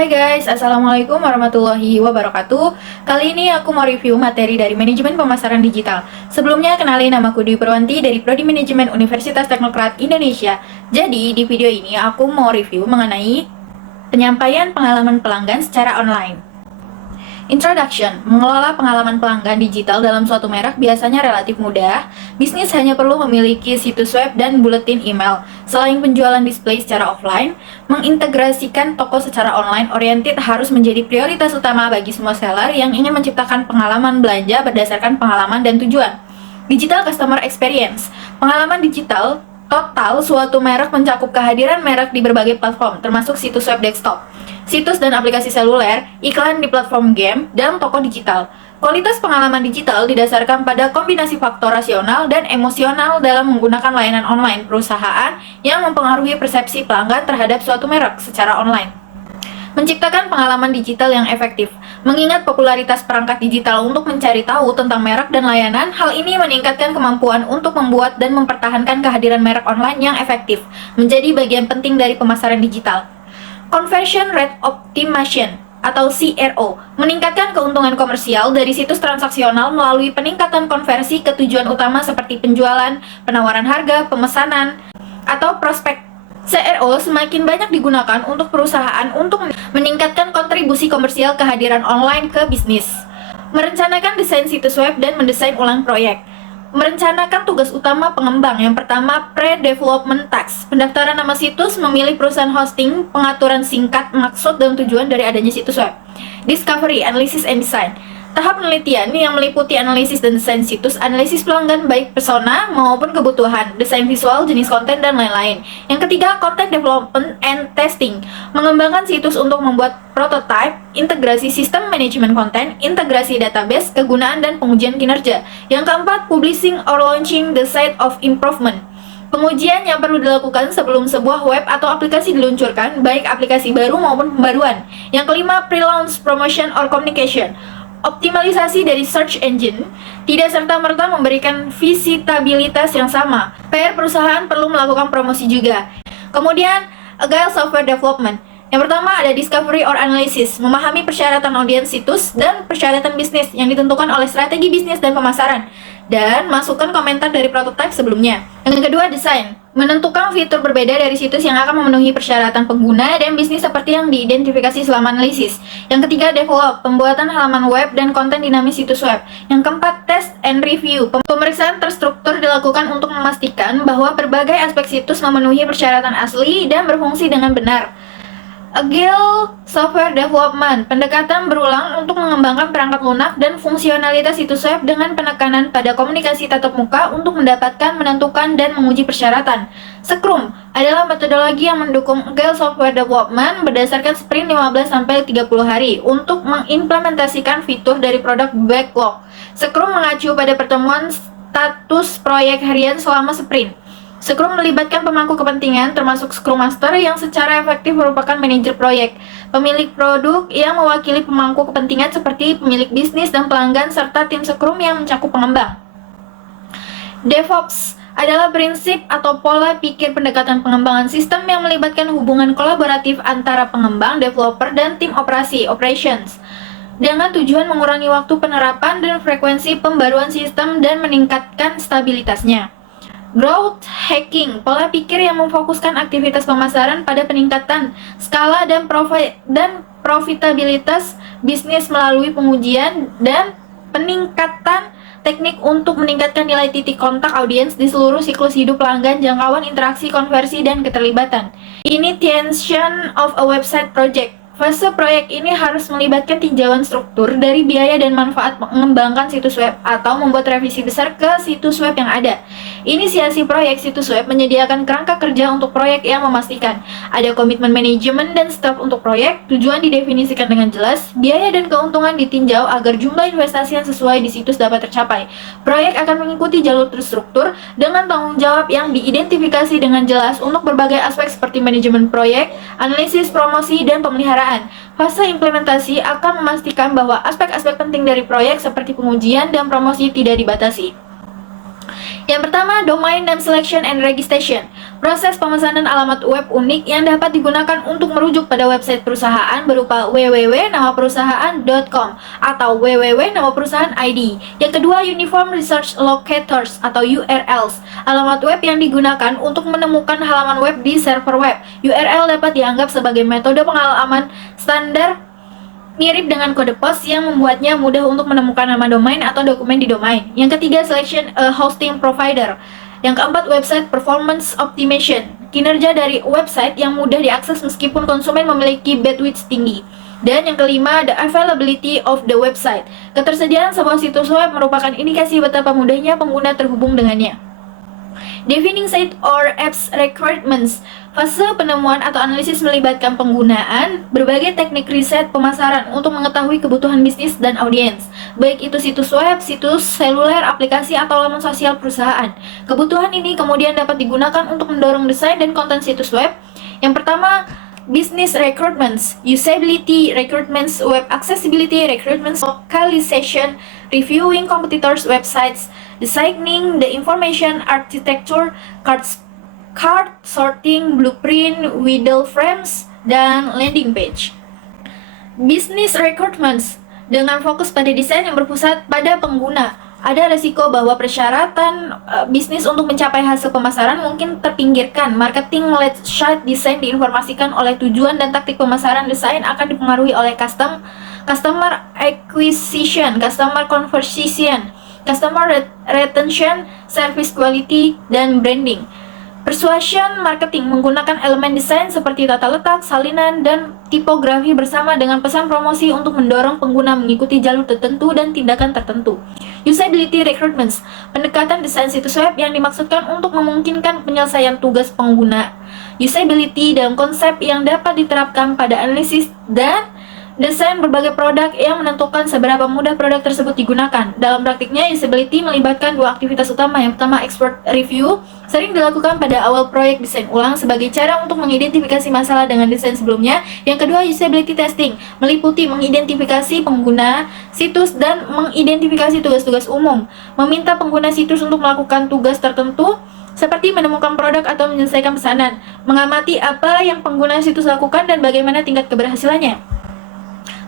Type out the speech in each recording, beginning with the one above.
Hai guys, Assalamualaikum warahmatullahi wabarakatuh. Kali ini aku mau review materi dari Manajemen Pemasaran Digital. Sebelumnya, kenalin namaku Dwi Purwanti dari Prodi Manajemen Universitas Teknokrat Indonesia. Jadi, di video ini aku mau review mengenai penyampaian pengalaman pelanggan secara online. Introduction, mengelola pengalaman pelanggan digital dalam suatu merek biasanya relatif mudah. Bisnis hanya perlu memiliki situs web dan buletin email. Selain penjualan display secara offline, mengintegrasikan toko secara online oriented harus menjadi prioritas utama bagi semua seller yang ingin menciptakan pengalaman belanja berdasarkan pengalaman dan tujuan. Digital Customer Experience, pengalaman digital total suatu merek mencakup kehadiran merek di berbagai platform, termasuk situs web desktop, situs dan aplikasi seluler, iklan di platform game, dan toko digital. Kualitas pengalaman digital didasarkan pada kombinasi faktor rasional dan emosional dalam menggunakan layanan online perusahaan yang mempengaruhi persepsi pelanggan terhadap suatu merek secara online. Menciptakan pengalaman digital yang efektif. Mengingat popularitas perangkat digital untuk mencari tahu tentang merek dan layanan, hal ini meningkatkan kemampuan untuk membuat dan mempertahankan kehadiran merek online yang efektif, menjadi bagian penting dari pemasaran digital. Conversion Rate Optimization atau CRO, meningkatkan keuntungan komersial dari situs transaksional melalui peningkatan konversi ke tujuan utama seperti penjualan, penawaran harga, pemesanan, atau prospek. CRO semakin banyak digunakan untuk perusahaan untuk meningkatkan kontribusi komersial kehadiran online ke bisnis. Merencanakan desain situs web dan mendesain ulang proyek. Merencanakan tugas utama pengembang. Yang pertama, pre-development task. Pendaftaran nama situs, memilih perusahaan hosting, pengaturan singkat, maksud dan tujuan dari adanya situs web. Discovery, analysis and design. Tahap penelitian yang meliputi analisis dan desain situs, analisis pelanggan baik persona maupun kebutuhan, desain visual, jenis konten, dan lain-lain. Yang ketiga, content development and testing. Mengembangkan situs untuk membuat prototype, integrasi sistem manajemen konten, integrasi database, kegunaan, dan pengujian kinerja. Yang keempat, publishing or launching the site of improvement. Pengujian yang perlu dilakukan sebelum sebuah web atau aplikasi diluncurkan, baik aplikasi baru maupun pembaruan. Yang kelima, pre-launch promotion or communication. Optimalisasi dari search engine tidak serta-merta memberikan visitabilitas yang sama. PR perusahaan perlu melakukan promosi juga. Kemudian, Agile Software Development. Yang pertama ada Discovery or Analysis, memahami persyaratan audiens situs dan persyaratan bisnis yang ditentukan oleh strategi bisnis dan pemasaran, dan masukkan komentar dari prototipe sebelumnya. Yang kedua, Design, menentukan fitur berbeda dari situs yang akan memenuhi persyaratan pengguna dan bisnis seperti yang diidentifikasi selama analisis. Yang ketiga, Develop, pembuatan halaman web dan konten dinamis situs web. Yang keempat, Test and Review, pemeriksaan terstruktur dilakukan untuk memastikan bahwa berbagai aspek situs memenuhi persyaratan asli dan berfungsi dengan benar. Agile Software Development, pendekatan berulang untuk mengembangkan perangkat lunak dan fungsionalitas situs web dengan penekanan pada komunikasi tatap muka untuk mendapatkan, menentukan, dan menguji persyaratan. Scrum adalah metodologi yang mendukung Agile Software Development berdasarkan sprint 15-30 hari untuk mengimplementasikan fitur dari produk backlog. Scrum mengacu pada pertemuan status proyek harian selama sprint. Scrum melibatkan pemangku kepentingan termasuk Scrum Master yang secara efektif merupakan manajer proyek, pemilik produk yang mewakili pemangku kepentingan seperti pemilik bisnis dan pelanggan, serta tim Scrum yang mencakup pengembang. DevOps adalah prinsip atau pola pikir pendekatan pengembangan sistem yang melibatkan hubungan kolaboratif antara pengembang, developer, dan tim operasi (operations) dengan tujuan mengurangi waktu penerapan dan frekuensi pembaruan sistem dan meningkatkan stabilitasnya. Growth hacking, pola pikir yang memfokuskan aktivitas pemasaran pada peningkatan skala dan profitabilitas bisnis melalui pengujian dan peningkatan teknik untuk meningkatkan nilai titik kontak audiens di seluruh siklus hidup pelanggan, jangkauan interaksi, konversi, dan keterlibatan. Initiation of a website project. Fase proyek ini harus melibatkan tinjauan struktur dari biaya dan manfaat mengembangkan situs web atau membuat revisi besar ke situs web yang ada. Inisiasi proyek situs web menyediakan kerangka kerja untuk proyek yang memastikan ada komitmen manajemen dan staf untuk proyek, tujuan didefinisikan dengan jelas, biaya dan keuntungan ditinjau agar jumlah investasi yang sesuai di situs dapat tercapai. Proyek akan mengikuti jalur terstruktur dengan tanggung jawab yang diidentifikasi dengan jelas untuk berbagai aspek seperti manajemen proyek, analisis, promosi, dan pemeliharaan. Fase implementasi akan memastikan bahwa aspek-aspek penting dari proyek seperti pengujian dan promosi tidak dibatasi. Yang pertama, domain name selection and registration. Proses pemesanan alamat web unik yang dapat digunakan untuk merujuk pada website perusahaan berupa www.namaperusahaan.com atau www.namaperusahaan.id. Yang kedua, Uniform Research Locators atau URLs. Alamat web yang digunakan untuk menemukan halaman web di server web. URL dapat dianggap sebagai metode pengalaman standar mirip dengan kode pos yang membuatnya mudah untuk menemukan nama domain atau dokumen di domain. Yang ketiga, selection a hosting provider. Yang keempat, website performance optimization. Kinerja dari website yang mudah diakses meskipun konsumen memiliki bandwidth tinggi. Dan yang kelima, the availability of the website. Ketersediaan sebuah situs web merupakan indikasi betapa mudahnya pengguna terhubung dengannya. Defining site or apps requirements. Fase penemuan atau analisis melibatkan penggunaan berbagai teknik riset pemasaran untuk mengetahui kebutuhan bisnis dan audiens, baik itu situs web, situs seluler, aplikasi, atau laman sosial perusahaan. Kebutuhan ini kemudian dapat digunakan untuk mendorong desain dan konten situs web. Yang pertama, business requirements, usability requirements, web accessibility requirements, localization, reviewing competitors' websites, designing the information architecture, card sorting, blueprint, widget frames, dan landing page. Business requirements dengan fokus pada desain yang berpusat pada pengguna. Ada resiko bahwa persyaratan bisnis untuk mencapai hasil pemasaran mungkin terpinggirkan. Marketing-led site design diinformasikan oleh tujuan dan taktik pemasaran. Desain akan dipengaruhi oleh customer acquisition, customer conversion, customer retention, service quality, dan branding. Persuasion marketing menggunakan elemen desain seperti tata letak, salinan, dan tipografi bersama dengan pesan promosi untuk mendorong pengguna mengikuti jalur tertentu dan tindakan tertentu. Usability requirements, pendekatan desain situs web yang dimaksudkan untuk memungkinkan penyelesaian tugas pengguna. Usability dalam konsep yang dapat diterapkan pada analisis dan desain berbagai produk yang menentukan seberapa mudah produk tersebut digunakan. Dalam praktiknya, usability melibatkan dua aktivitas utama. Yang pertama, expert review, sering dilakukan pada awal proyek desain ulang sebagai cara untuk mengidentifikasi masalah dengan desain sebelumnya. Yang kedua, usability testing, meliputi mengidentifikasi pengguna situs dan mengidentifikasi tugas-tugas umum. Meminta pengguna situs untuk melakukan tugas tertentu seperti menemukan produk atau menyelesaikan pesanan. Mengamati apa yang pengguna situs lakukan dan bagaimana tingkat keberhasilannya.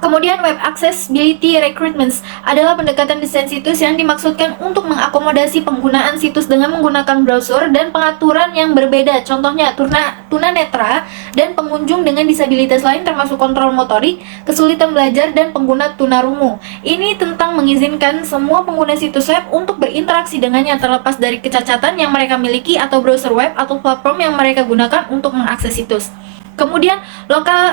Kemudian, web accessibility requirements adalah pendekatan desain situs yang dimaksudkan untuk mengakomodasi penggunaan situs dengan menggunakan browser dan pengaturan yang berbeda. Contohnya, tunanetra dan pengunjung dengan disabilitas lain termasuk kontrol motorik, kesulitan belajar, dan pengguna tunarungu. Ini tentang mengizinkan semua pengguna situs web untuk berinteraksi dengannya terlepas dari kecacatan yang mereka miliki atau browser web atau platform yang mereka gunakan untuk mengakses situs. Kemudian,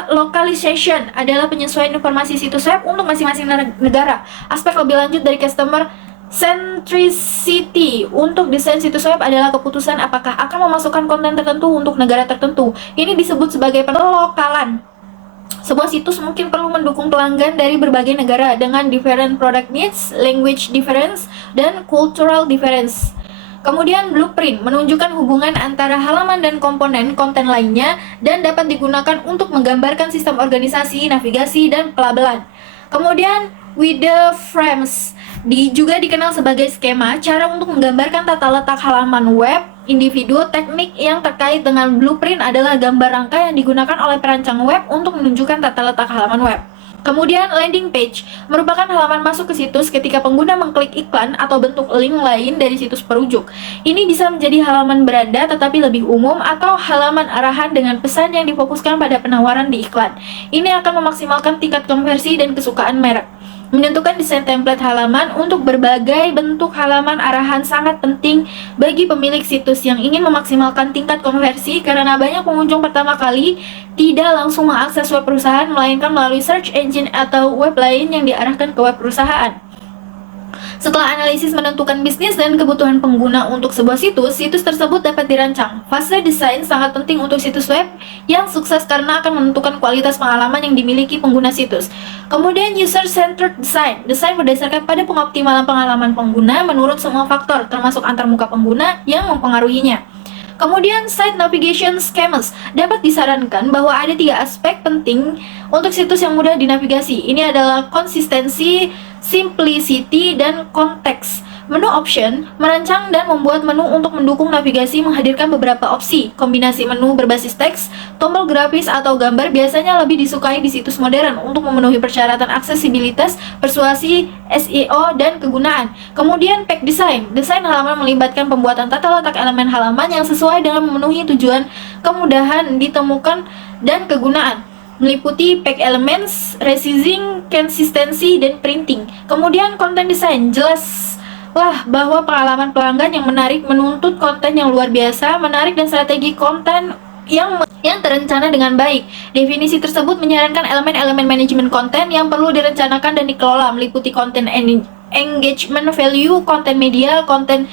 localization adalah penyesuaian informasi situs web untuk masing-masing negara. Aspek lebih lanjut dari customer centricity untuk desain situs web adalah keputusan apakah akan memasukkan konten tertentu untuk negara tertentu. Ini disebut sebagai pelokalan. Sebuah situs mungkin perlu mendukung pelanggan dari berbagai negara dengan different product needs, language difference, dan cultural difference. Kemudian, blueprint menunjukkan hubungan antara halaman dan komponen konten lainnya dan dapat digunakan untuk menggambarkan sistem organisasi, navigasi, dan pelabelan. Kemudian, widget frames juga dikenal sebagai skema, cara untuk menggambarkan tata letak halaman web individu. Teknik yang terkait dengan blueprint adalah gambar rangka yang digunakan oleh perancang web untuk menunjukkan tata letak halaman web. Kemudian, landing page merupakan halaman masuk ke situs ketika pengguna mengklik iklan atau bentuk link lain dari situs perujuk. Ini bisa menjadi halaman beranda tetapi lebih umum atau halaman arahan dengan pesan yang difokuskan pada penawaran di iklan. Ini akan memaksimalkan tingkat konversi dan kesukaan merek. Menentukan desain template halaman untuk berbagai bentuk halaman arahan sangat penting bagi pemilik situs yang ingin memaksimalkan tingkat konversi karena banyak pengunjung pertama kali tidak langsung mengakses web perusahaan melainkan melalui search engine atau web lain yang diarahkan ke web perusahaan. Setelah analisis menentukan bisnis dan kebutuhan pengguna untuk sebuah situs, situs tersebut dapat dirancang. Fase desain sangat penting untuk situs web yang sukses karena akan menentukan kualitas pengalaman yang dimiliki pengguna situs. Kemudian, user-centered design. Desain berdasarkan pada pengoptimalan pengalaman pengguna menurut semua faktor, termasuk antarmuka pengguna yang mempengaruhinya. Kemudian, site navigation schemas dapat disarankan bahwa ada 3 aspek penting untuk situs yang mudah dinavigasi. Ini adalah konsistensi, simplicity, dan konteks. Menu option, merancang dan membuat menu untuk mendukung navigasi menghadirkan beberapa opsi. Kombinasi menu berbasis teks, tombol grafis atau gambar biasanya lebih disukai di situs modern untuk memenuhi persyaratan aksesibilitas, persuasi, SEO, dan kegunaan. Kemudian pack design. Desain halaman melibatkan pembuatan tata letak elemen halaman yang sesuai dengan memenuhi tujuan, kemudahan ditemukan, dan kegunaan, meliputi pack elements, resizing, consistency, dan printing. Kemudian konten desain, jelaslah bahwa pengalaman pelanggan yang menarik menuntut konten yang luar biasa, menarik, dan strategi konten yang terencana dengan baik. Definisi tersebut menyarankan elemen-elemen manajemen konten yang perlu direncanakan dan dikelola, meliputi konten engagement value, konten media, konten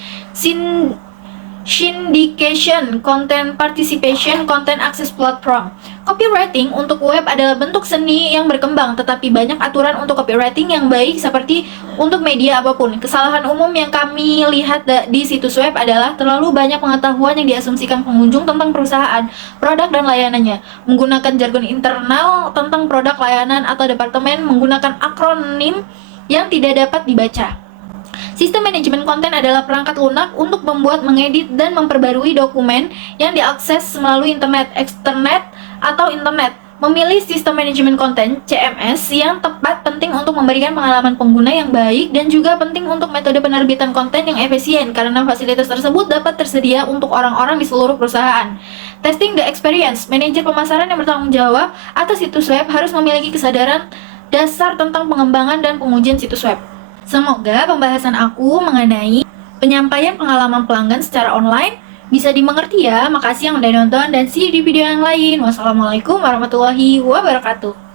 syndication, content participation, content access platform. Copywriting untuk web adalah bentuk seni yang berkembang, tetapi banyak aturan untuk copywriting yang baik seperti untuk media apapun. Kesalahan umum yang kami lihat di situs web adalah terlalu banyak pengetahuan yang diasumsikan pengunjung tentang perusahaan, produk, dan layanannya, menggunakan jargon internal tentang produk, layanan, atau departemen, menggunakan akronim yang tidak dapat dibaca. Sistem manajemen konten adalah perangkat lunak untuk membuat, mengedit, dan memperbarui dokumen yang diakses melalui internet, eksternet, atau internet. Memilih sistem manajemen konten (CMS) yang tepat penting untuk memberikan pengalaman pengguna yang baik dan juga penting untuk metode penerbitan konten yang efisien karena fasilitas tersebut dapat tersedia untuk orang-orang di seluruh perusahaan. Testing the experience. Manajer pemasaran yang bertanggung jawab atas situs web harus memiliki kesadaran dasar tentang pengembangan dan pengujian situs web. Semoga pembahasan aku mengenai penyampaian pengalaman pelanggan secara online bisa dimengerti ya. Makasih yang udah nonton dan see you di video yang lain. Wassalamualaikum warahmatullahi wabarakatuh.